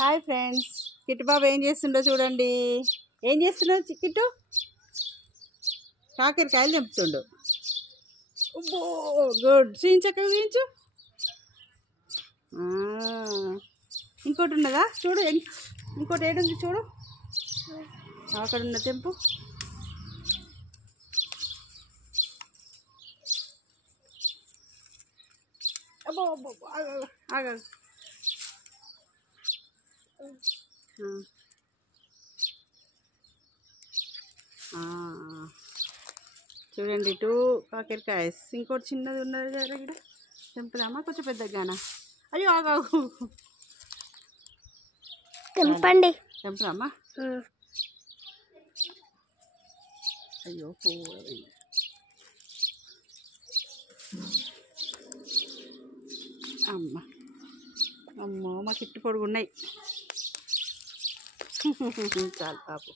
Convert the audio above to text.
Hi friends, kit బాబు ఏం చేస్తుండో చూడండి. ఏం చేస్తున్నావు కిట్టు? కాకరకాయలు తెంపుతుండు. గుడ్, చూయించక్క చూయించు. ఇంకోటి ఉన్నదా చూడు, ఇంకోటి ఏడుంది చూడు, అక్కడ ఉన్న తెంపు. అబ్బో అబ్బో ఆగ. చూడండి, 2 కాకరకాయస్. ఇంకోటి చిన్నది ఉన్నది దగ్గర ఇక్కడ తెంపుదామా? కొంచెం పెద్దగానా? అయ్యో ఆగాగు, తెంపండి. తెంపుదామా? అయ్యో పోయింది. అమ్మో మా కిట్టు పొడుగున్నాయి. చాలు పాపు.